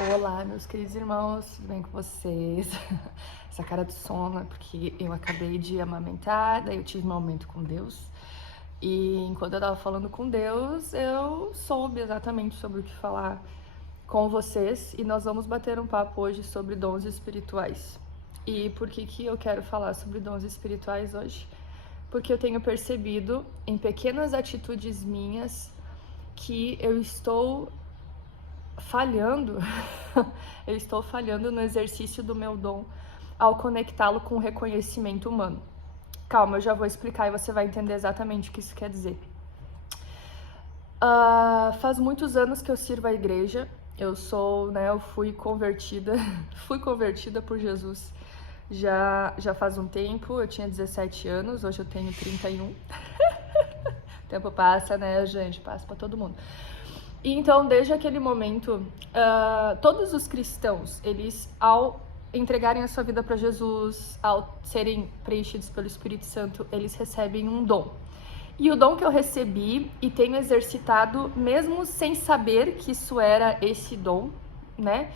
Olá, meus queridos irmãos, tudo bem com vocês? Essa cara de sono é porque eu acabei de amamentar, daí eu tive um momento com Deus. E enquanto eu tava falando com Deus, eu soube exatamente sobre o que falar com vocês. E nós vamos bater um papo hoje sobre dons espirituais. E por que eu quero falar sobre dons espirituais hoje? Porque eu tenho percebido em pequenas atitudes minhas que eu estou falhando, eu estou falhando no exercício do meu dom ao conectá-lo com o reconhecimento humano. Calma, eu já vou explicar e você vai entender exatamente o que isso quer dizer. Faz muitos anos que eu sirvo a igreja. Eu fui convertida, fui convertida por Jesus já faz um tempo. Eu tinha 17 anos, hoje eu tenho 31. O tempo passa, né, gente? Passa pra todo mundo. E então, desde aquele momento, todos os cristãos, eles, ao entregarem a sua vida para Jesus, ao serem preenchidos pelo Espírito Santo, eles recebem um dom. E o dom que eu recebi e tenho exercitado, mesmo sem saber que isso era esse dom, né?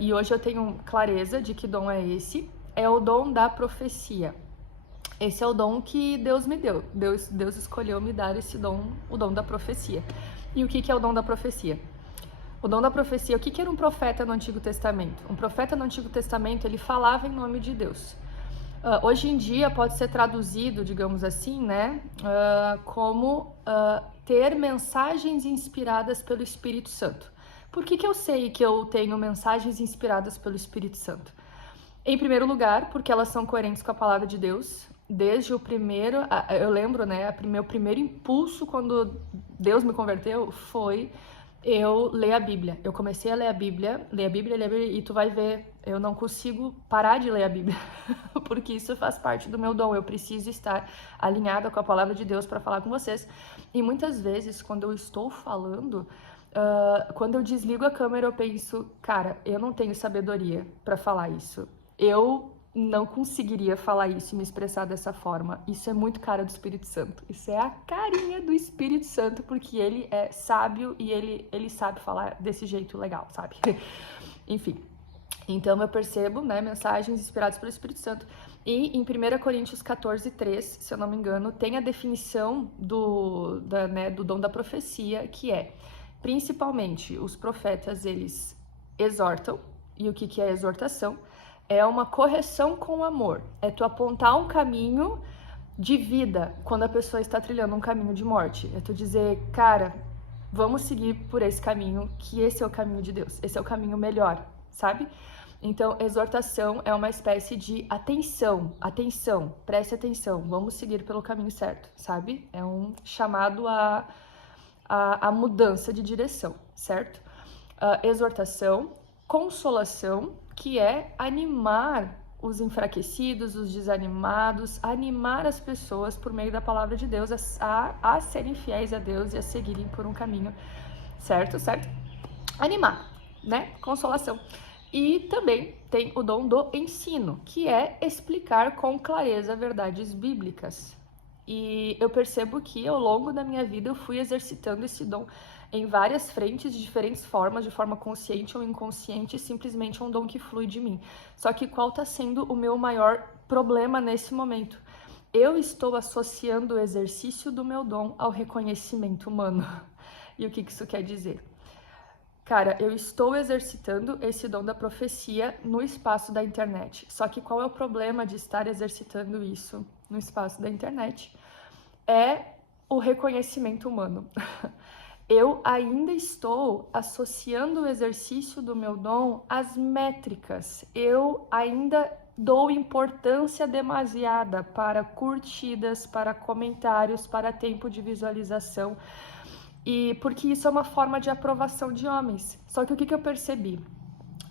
E hoje eu tenho clareza de que dom é esse, é o dom da profecia. Esse é o dom que Deus me deu. Deus escolheu me dar esse dom, o dom da profecia. E o que é o dom da profecia? O dom da profecia, o que era um profeta no Antigo Testamento? Um profeta no Antigo Testamento, ele falava em nome de Deus. Hoje em dia pode ser traduzido, digamos assim, né, como ter mensagens inspiradas pelo Espírito Santo. Por que eu sei que eu tenho mensagens inspiradas pelo Espírito Santo? Em primeiro lugar, porque elas são coerentes com a palavra de Deus. Desde o primeiro, eu lembro, né, meu primeiro impulso quando Deus me converteu foi eu ler a Bíblia. Eu comecei a ler a Bíblia, e tu vai ver, eu não consigo parar de ler a Bíblia, porque isso faz parte do meu dom. Eu preciso estar alinhada com a palavra de Deus para falar com vocês. E muitas vezes, quando eu estou falando, quando eu desligo a câmera, eu penso, cara, eu não tenho sabedoria para falar isso. Eu não conseguiria falar isso e me expressar dessa forma. Isso é muito cara do Espírito Santo. Isso é a carinha do Espírito Santo, porque ele é sábio e ele sabe falar desse jeito legal, sabe? Enfim. Então eu percebo, né, mensagens inspiradas pelo Espírito Santo. E em 1 Coríntios 14:3, se eu não me engano, tem a definição do dom da profecia, que é, principalmente, os profetas, eles exortam. E o que é exortação? É uma correção com amor. É tu apontar um caminho de vida quando a pessoa está trilhando um caminho de morte. É tu dizer, cara, vamos seguir por esse caminho, que esse é o caminho de Deus. Esse é o caminho melhor, sabe? Então, exortação é uma espécie de atenção, preste atenção, vamos seguir pelo caminho certo, sabe? É um chamado a mudança de direção, certo? Exortação, consolação, que é animar os enfraquecidos, os desanimados, animar as pessoas por meio da palavra de Deus a serem fiéis a Deus e a seguirem por um caminho certo? Animar, né? Consolação. E também tem o dom do ensino, que é explicar com clareza verdades bíblicas. E eu percebo que ao longo da minha vida eu fui exercitando esse dom em várias frentes, de diferentes formas, de forma consciente ou inconsciente, simplesmente é um dom que flui de mim. Só que qual está sendo o meu maior problema nesse momento? Eu estou associando o exercício do meu dom ao reconhecimento humano. E o que isso quer dizer? Cara, eu estou exercitando esse dom da profecia no espaço da internet. Só que qual é o problema de estar exercitando isso no espaço da internet? É o reconhecimento humano. Eu ainda estou associando o exercício do meu dom às métricas. Eu ainda dou importância demasiada para curtidas, para comentários, para tempo de visualização. E porque isso é uma forma de aprovação de homens. Só que o que eu percebi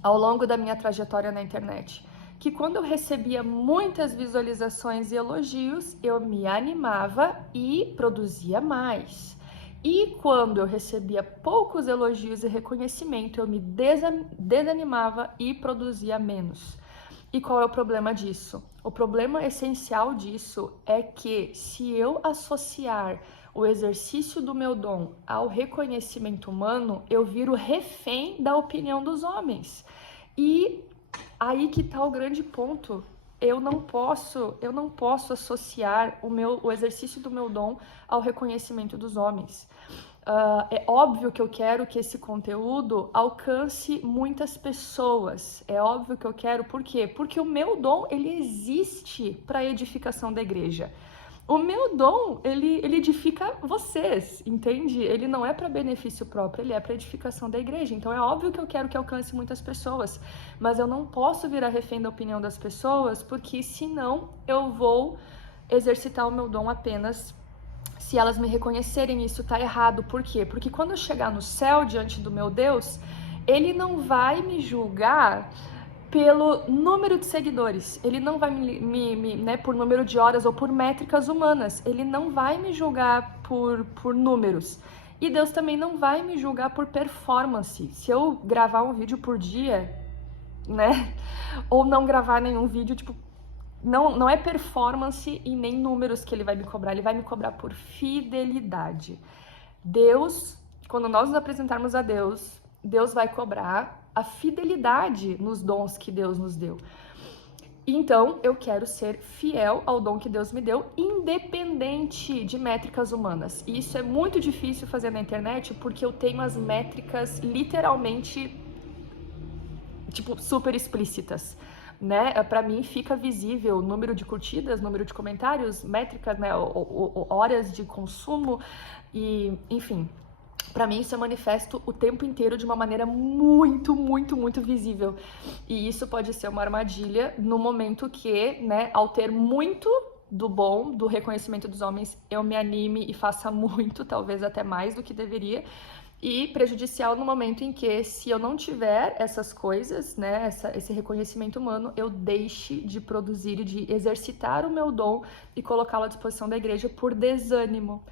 ao longo da minha trajetória na internet? Que quando eu recebia muitas visualizações e elogios, eu me animava e produzia mais. E quando eu recebia poucos elogios e reconhecimento, eu me desanimava e produzia menos. E qual é o problema disso? O problema essencial disso é que se eu associar o exercício do meu dom ao reconhecimento humano, eu viro refém da opinião dos homens. E aí que tá o grande ponto. Eu não posso associar o exercício do meu dom ao reconhecimento dos homens. É óbvio que eu quero que esse conteúdo alcance muitas pessoas. É óbvio que eu quero, por quê? Porque o meu dom, ele existe para a edificação da igreja. O meu dom, ele edifica vocês, entende? Ele não é para benefício próprio, ele é para edificação da igreja. Então é óbvio que eu quero que alcance muitas pessoas, mas eu não posso virar refém da opinião das pessoas, porque senão eu vou exercitar o meu dom apenas se elas me reconhecerem. Isso tá errado. Por quê? Porque quando eu chegar no céu diante do meu Deus, ele não vai me julgar pelo número de seguidores, ele não vai né, por número de horas ou por métricas humanas, ele não vai me julgar por números. E Deus também não vai me julgar por performance. Se eu gravar um vídeo por dia, né, ou não gravar nenhum vídeo, tipo, não é performance e nem números que ele vai me cobrar, ele vai me cobrar por fidelidade. Deus, quando nós nos apresentarmos a Deus, Deus vai cobrar a fidelidade nos dons que Deus nos deu. Então, eu quero ser fiel ao dom que Deus me deu, independente de métricas humanas. E isso é muito difícil fazer na internet, porque eu tenho as métricas literalmente, tipo, super explícitas, né? Para mim fica visível o número de curtidas, número de comentários, métricas, né? Horas de consumo e, enfim. Para mim isso é manifesto o tempo inteiro de uma maneira muito, muito, muito visível. E isso pode ser uma armadilha no momento que, né, ao ter muito do bom, do reconhecimento dos homens, eu me anime e faça muito, talvez até mais do que deveria. E prejudicial no momento em que, se eu não tiver essas coisas, né, esse reconhecimento humano, eu deixe de produzir e de exercitar o meu dom e colocá-lo à disposição da igreja por desânimo.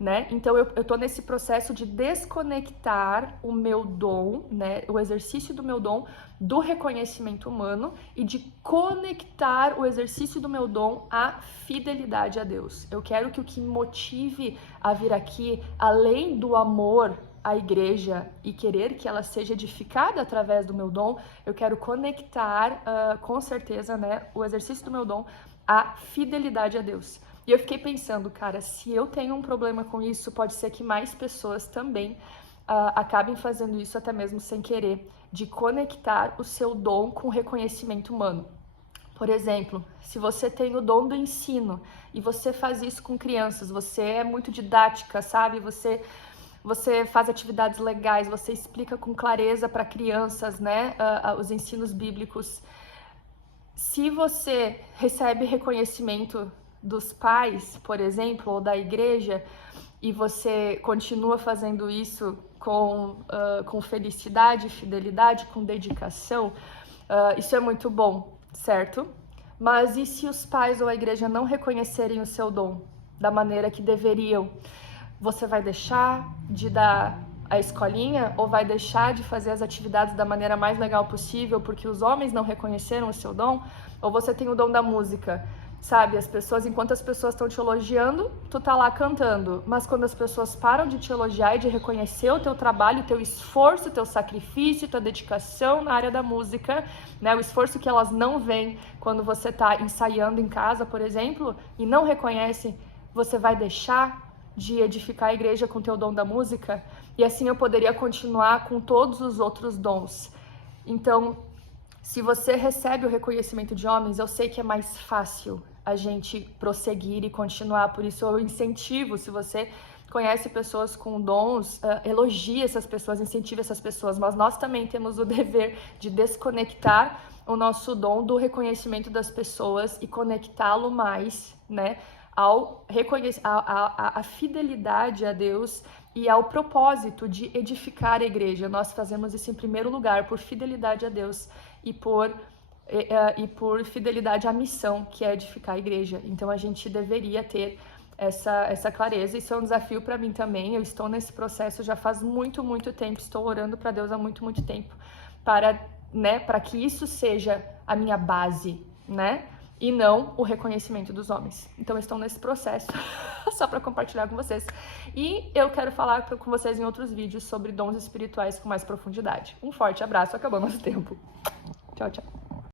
Né? Então eu tô nesse processo de desconectar o meu dom, né, o exercício do meu dom do reconhecimento humano e de conectar o exercício do meu dom à fidelidade a Deus. Eu quero que o que me motive a vir aqui, além do amor à igreja e querer que ela seja edificada através do meu dom, eu quero conectar com certeza, né, o exercício do meu dom à fidelidade a Deus. E eu fiquei pensando, cara, se eu tenho um problema com isso, pode ser que mais pessoas também acabem fazendo isso até mesmo sem querer, de conectar o seu dom com o reconhecimento humano. Por exemplo, se você tem o dom do ensino e você faz isso com crianças, você é muito didática, sabe? Você faz atividades legais, você explica com clareza para crianças, né, os ensinos bíblicos. Se você recebe reconhecimento dos pais, por exemplo, ou da igreja, e você continua fazendo isso com felicidade, fidelidade, com dedicação, isso é muito bom, certo? Mas e se os pais ou a igreja não reconhecerem o seu dom da maneira que deveriam? Você vai deixar de dar a escolinha ou vai deixar de fazer as atividades da maneira mais legal possível porque os homens não reconheceram o seu dom? Ou você tem o dom da música? Sabe, enquanto as pessoas estão te elogiando, tu tá lá cantando. Mas quando as pessoas param de te elogiar e de reconhecer o teu trabalho, o teu esforço, o teu sacrifício, tua dedicação na área da música, né, o esforço que elas não veem quando você tá ensaiando em casa, por exemplo, e não reconhece, você vai deixar de edificar a igreja com o teu dom da música? E assim eu poderia continuar com todos os outros dons. Então, se você recebe o reconhecimento de homens, eu sei que é mais fácil a gente prosseguir e continuar, por isso eu incentivo, se você conhece pessoas com dons, elogie essas pessoas, incentive essas pessoas, mas nós também temos o dever de desconectar o nosso dom do reconhecimento das pessoas e conectá-lo mais, né, ao reconhecer a fidelidade a Deus e ao propósito de edificar a igreja. Nós fazemos isso em primeiro lugar por fidelidade a Deus e por fidelidade à missão, que é edificar a igreja. Então a gente deveria ter essa clareza. Isso é um desafio para mim também. Eu estou nesse processo já faz muito, muito tempo. Estou orando para Deus há muito, muito tempo para que isso seja a minha base, né? e não o reconhecimento dos homens. Então estão nesse processo, só para compartilhar com vocês. E eu quero falar com vocês em outros vídeos sobre dons espirituais com mais profundidade. Um forte abraço, acabou nosso tempo. Tchau, tchau.